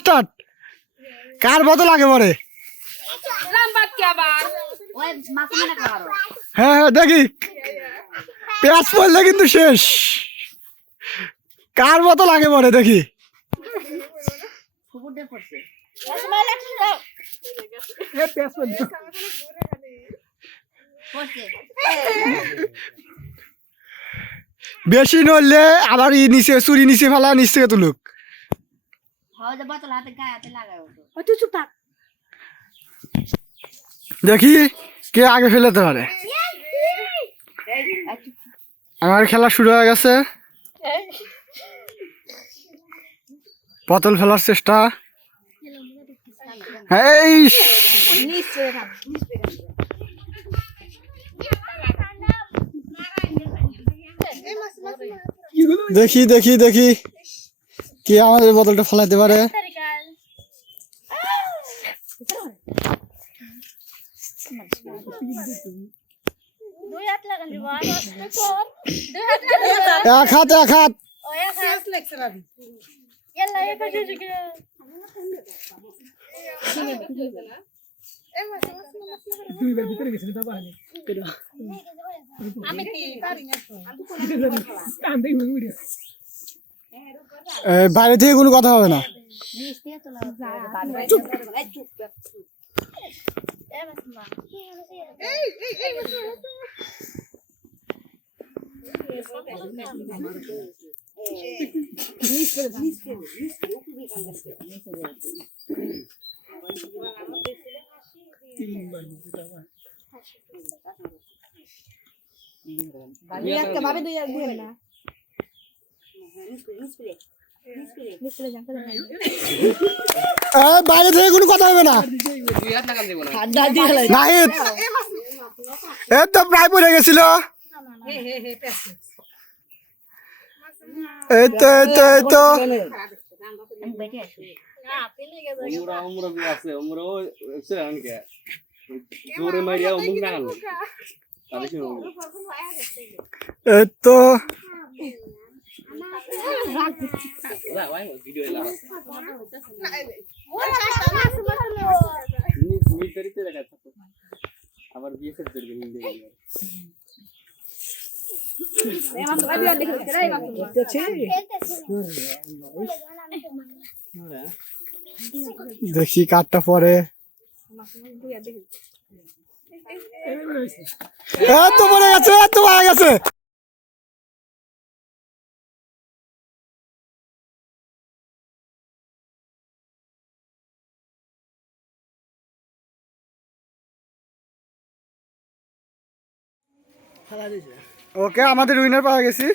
Start. কার বোতল আগে পড়ে? হ্যাঁ হ্যাঁ দেখি, পেঁয়াজ পড়লে কিন্তু শেষ। কার বোতল আগে পড়ে দেখি। বেশি নড়লে আবার নিচে চুরি নিচে ফেলা, নিচ থেকে তুলুক। দেখি কে আগে ফেলতে পারে। আমার খেলা শুরু হয়ে গেছে। বোতল ফেলার চেষ্টা। এই দেখি দেখি দেখি কে আমাদের বোতলটা ফেলাতে পারে। এক হাত এক হাত। বাইরে থেকে কোনো কথা হবে না। বাইরে থেকে কোনো কথা হবে না। নাহিদ এই তো প্রায় পড়ে গেছিল। এই তো এই তো এই তো এই তো আবার বিএসএফ ধরবে হিন্দি। দেখি কাঠটা পরে। এত পড়ে গেছে, এত পড়ে গেছে। ওকে, আমাদের উইনার পাওয়া গেছি।